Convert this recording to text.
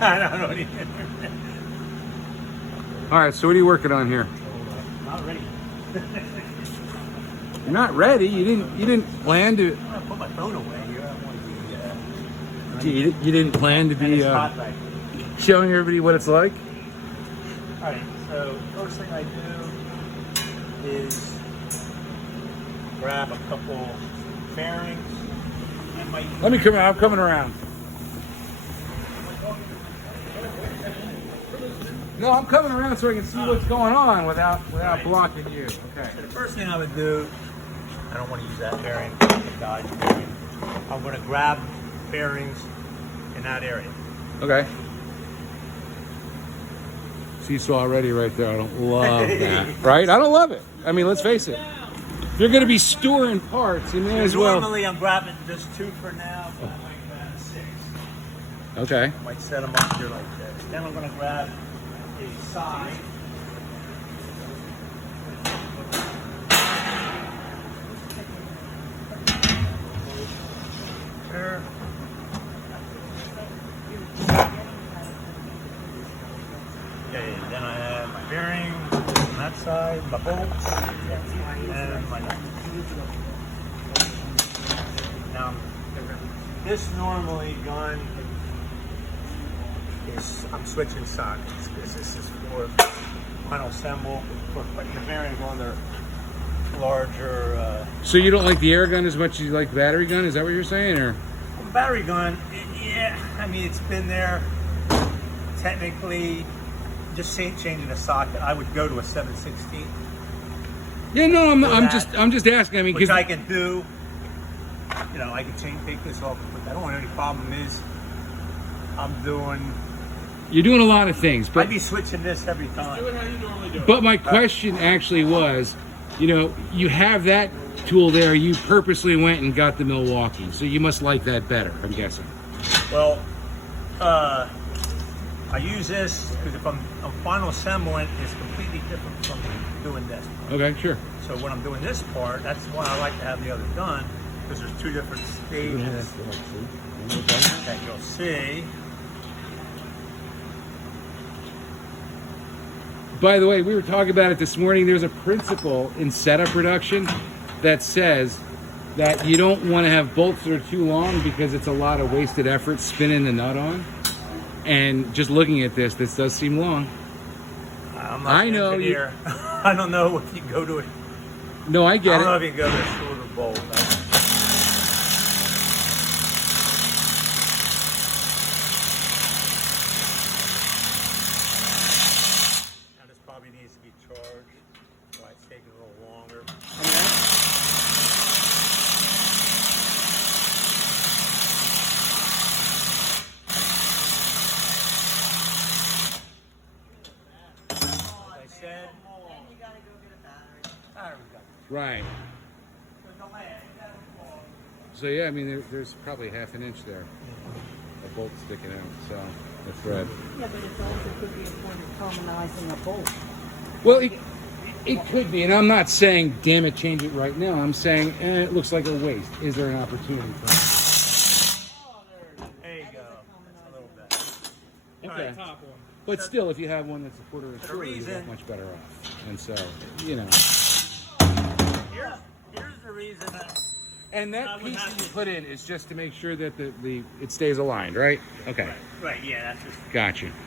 I don't know. All right, so what are you working on here? Not ready. You're not ready. You didn't plan to. I'm gonna put my phone away here. I don't want to be. You didn't plan to And be it's hot right here. showing everybody what it's like. All right. So first thing I do is grab a couple bearings. And my Let me come out. I'm coming around. No, I'm coming around so I can see what's going on without blocking you. Okay. So the first thing I would do, I don't want to use that bearing, the Dodge bearing. I'm going to grab bearings in that area. Okay. Seesaw already right there. I don't love that. Right? I don't love it. I mean, let's face it. If you're going to be storing parts, you may as well. Normally I'm grabbing just 2 for now, but I might grab 6. Okay. I might set them up here like this. Then I'm going to grab a side. Sure. Okay, then I have my bearing on that side, my bolts, and my nut. Now, this normally gun is, I'm switching sockets because this is for final assemble, for putting the bearings on their larger So you don't like the air gun as much as you like the battery gun? Is that what you're saying, or? battery gun. Yeah, I mean, it's been there technically. Just changing the socket, I would go to a 7/16. Yeah, no, I'm that, I'm just asking. I mean, which because I can do. You know, I can take this off and put that on. The only problem is, I'm doing. you're doing a lot of things, but I'd be switching this every time. Do it how you normally do it. but my question actually was, you know, you have that tool there. You purposely went and got the Milwaukee, so you must like that better. I'm guessing. Well, I use this because if I'm final assembling, it's completely different from doing this. Okay, sure. So when I'm doing this part, that's why I like to have the other done, because there's 2 different stages that you'll see. By the way, we were talking about it this morning. There's a principle in setup production that says that you don't want to have bolts that are too long because it's a lot of wasted effort spinning the nut on. And just looking at this does seem long. I'm not I an know you- engineer. I don't know if you go to it. No, I I get don't know it. if you can go to a shorter bolt. Now this probably needs to be charged, so it's taking a little longer. Like I said, And you gotta go get a battery. battery's got Right. So yeah, I mean, there's probably half an inch there, a bolt sticking out. So that's red. Yeah, but it also could be a point of harmonizing a bolt. Well, it could be, and I'm not saying, damn it, change it right now. I'm saying, it looks like a waste. Is there an opportunity for There you go. That's a little bit. it? Okay. Top one. But still, if you have one that's a quarter inch The shorter, you're reason- much better off. And so, you know. Here's the reason that And I that would piece have that you to- put in is just to make sure that the it stays aligned, right? Okay, right, yeah, that's just got you.